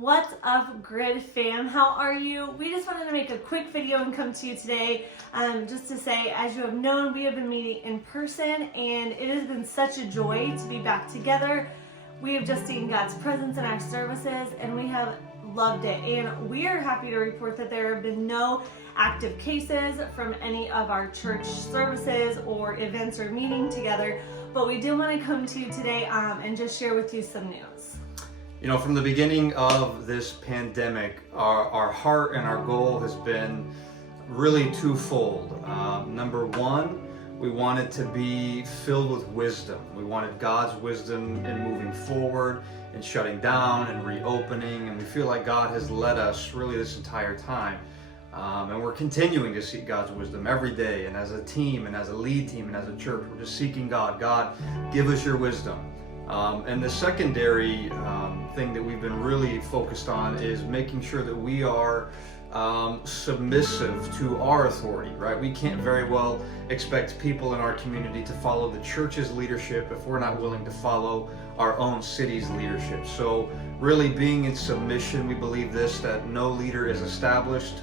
What's up, Grid fam? How are you? We just wanted to make a quick video and come to you today just to say, as you have known, we have been meeting in person and it has been such a joy to be back together. We have just seen God's presence in our services and we have loved it. And we are happy to report that there have been no active cases from any of our church services or events or meeting together. But we do want to come to you today and just share with you some news. You know, from the beginning of this pandemic, our heart and our goal has been really twofold. Number one, we wanted to be filled with wisdom. We wanted God's wisdom in moving forward and shutting down and reopening. And we feel like God has led us really this entire time. And we're continuing to seek God's wisdom every day. And as a team and as a lead team and as a church, we're just seeking God. God, give us your wisdom. And the secondary thing that we've been really focused on is making sure that we are submissive to our authority, right? We can't very well expect people in our community to follow the church's leadership if we're not willing to follow our own city's leadership. So really being in submission, we believe this, that no leader is established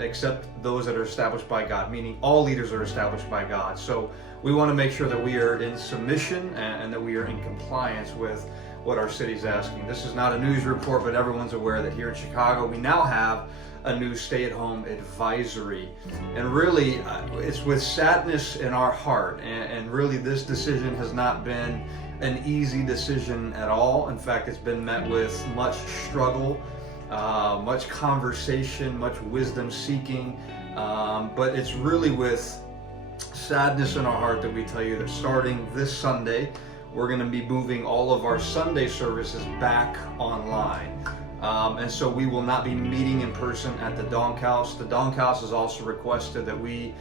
except those that are established by God, meaning all leaders are established by God. So we want to make sure that we are in submission and that we are in compliance with what our city's asking. This is not a news report, but everyone's aware that here in Chicago, we now have a new stay-at-home advisory. And really, it's with sadness in our heart. And really, this decision has not been an easy decision at all. In fact, it's been met with much struggle, much conversation, much wisdom seeking. But it's really with sadness in our heart that we tell you that starting this Sunday, we're going to be moving all of our Sunday services back online. And so we will not be meeting in person at the Donk House. The Donk House has also requested that we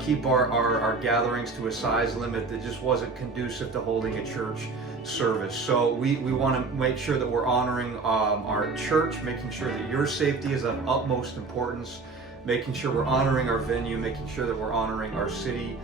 keep our gatherings to a size limit that just wasn't conducive to holding a church service. So we want to make sure that we're honoring our church, making sure that your safety is of utmost importance, making sure we're honoring our venue, making sure that we're honoring our city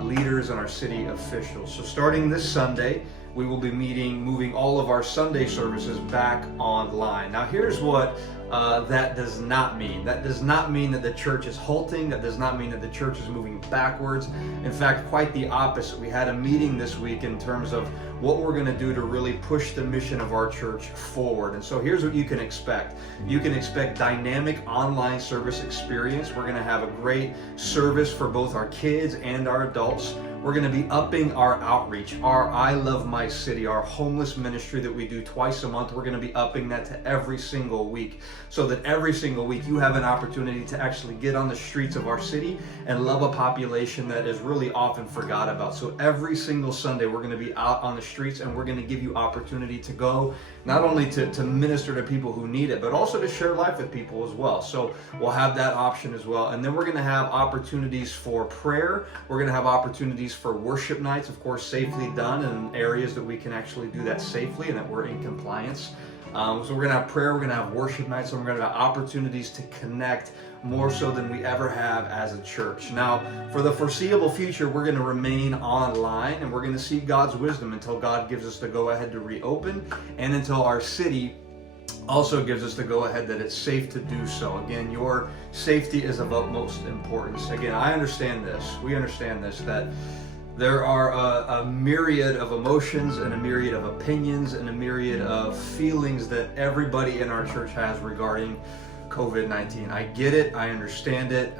leaders and our city officials. So starting this Sunday, we will be moving all of our Sunday services back online. Now here's what that does not mean. That does not mean that the church is halting. That does not mean that the church is moving backwards. In fact, quite the opposite. We had a meeting this week in terms of what we're going to do to really push the mission of our church forward. And so here's what you can expect. You can expect dynamic online service experience. We're going to have a great service for both our kids and our adults. We're going to be upping our outreach, our I Love My City, our homeless ministry that we do twice a month. We're going to be upping that to every single week so that every single week you have an opportunity to actually get on the streets of our city and love a population that is really often forgot about. So every single Sunday we're going to be out on the streets and we're going to give you opportunity to go not only to minister to people who need it, but also to share life with people as well. So we'll have that option as well. And then we're going to have opportunities for prayer. We're going to have opportunities for worship nights, of course, safely done in areas that we can actually do that safely and that we're in compliance. So we're going to have prayer, we're going to have worship nights, and we're going to have opportunities to connect more so than we ever have as a church. Now, for the foreseeable future, we're going to remain online and we're going to seek God's wisdom until God gives us the go-ahead to reopen and until our city also gives us the go-ahead that it's safe to do so. Again, your safety is of utmost importance. Again, I understand this. We understand this, that there are a myriad of emotions and a myriad of opinions and a myriad of feelings that everybody in our church has regarding COVID-19. I get it. I understand it.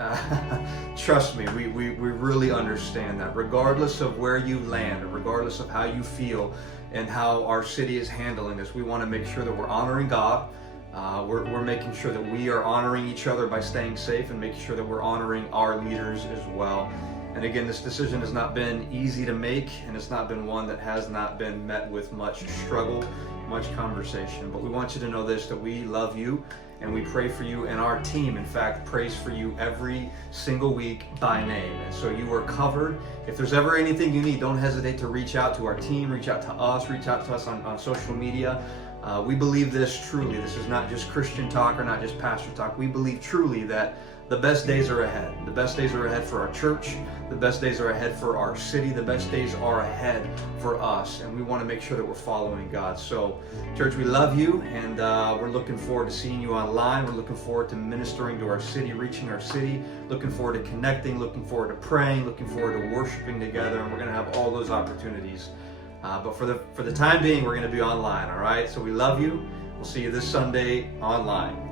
Trust me, we really understand that. Regardless of where you land, or regardless of how you feel and how our city is handling this, we want to make sure that we're honoring God. We're making sure that we are honoring each other by staying safe and making sure that we're honoring our leaders as well. And again, this decision has not been easy to make, and it's not been one that has not been met with much struggle, much conversation. But we want you to know this, that we love you and we pray for you, and our team, in fact, prays for you every single week by name. And so you are covered. If there's ever anything you need, don't hesitate to reach out to our team, reach out to us on social media. We believe this truly. This is not just Christian talk or not just pastor talk. We believe truly that the best days are ahead. The best days are ahead for our church. The best days are ahead for our city. The best days are ahead for us. And we want to make sure that we're following God. So, church, we love you, and we're looking forward to seeing you online. We're looking forward to ministering to our city, reaching our city, looking forward to connecting, looking forward to praying, looking forward to worshiping together. And we're going to have all those opportunities. But for the time being, we're going to be online, all right? So we love you. We'll see you this Sunday online.